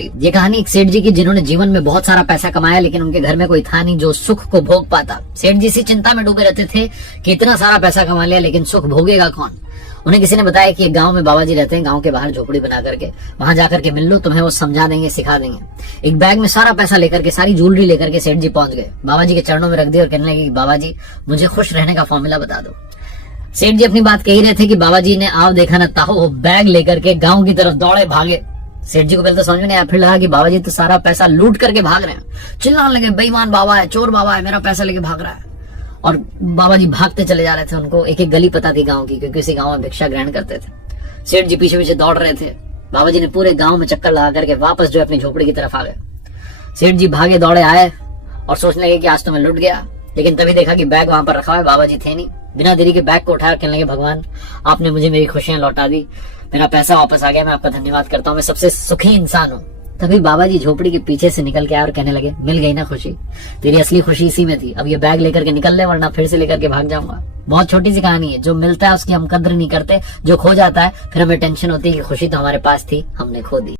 ये कहानी एक सेठ जी की जिन्होंने जीवन में बहुत सारा पैसा कमाया, लेकिन उनके घर में कोई था नहीं जो सुख को भोग पाता। सेठ जी इसी चिंता में डूबे रहते थे कि इतना सारा पैसा कमा लिया, लेकिन सुख भोगेगा कौन। उन्हें किसी ने बताया कि एक गांव में बाबा जी रहते हैं, गांव के बाहर झोपड़ी बना करके, वहां जाकर के मिल लो, तुम्हें वो समझा देंगे, सिखा देंगे। एक बैग में सारा पैसा लेकर के, सारी ज्वेलरी लेकर के सेठ जी पहुंच गए, बाबा जी के चरणों में रख दिया और कहने लगे, बाबा जी मुझे खुश रहने का फॉर्मूला बता दो। सेठ जी अपनी बात कह ही रहे थे कि बाबा जी ने आओ देखा न ताहो बैग लेकर के गांव की तरफ दौड़े भागे। सेठ जी को पहले तो समझ में नहीं आया, फिर लगा कि बाबा जी तो सारा पैसा लूट करके भाग रहे हैं। चिल्लाने लगे, बेईमान बाबा है, चोर बाबा है, मेरा पैसा लेके भाग रहा है। और बाबा जी भागते चले जा रहे थे। उनको एक एक गली पता थी गांव की, क्योंकि उसी गांव में भिक्षा ग्रहण करते थे। सेठ जी पीछे पीछे दौड़ रहे थे। बाबा जी ने पूरे गांव में चक्कर लगा करके वापस जो अपनी झोपड़ी की तरफ आ गए। सेठ जी भागे दौड़े आए और सोचने लगे कि आज तो मैं लुट गया, लेकिन तभी देखा कि बैग वहां पर रखा हुआ है, बाबा जी थे नहीं। बिना देरी के बैग को उठाया, कहने लगे, भगवान आपने मुझे मेरी खुशियां लौटा दी, मेरा पैसा वापस आ गया, मैं आपका धन्यवाद करता हूँ, मैं सबसे सुखी इंसान हूँ। तभी बाबा जी झोपड़ी के पीछे से निकल के आए और कहने लगे, मिल गई ना खुशी, तेरी असली खुशी इसी में थी, अब ये बैग लेकर के निकल ले, वरना फिर से लेकर के भाग जाऊंगा। बहुत छोटी सी कहानी है, जो मिलता है उसकी हम कद्र नहीं करते, जो खो जाता है फिर हमें टेंशन होती है कि खुशी तो हमारे पास थी, हमने खो दी।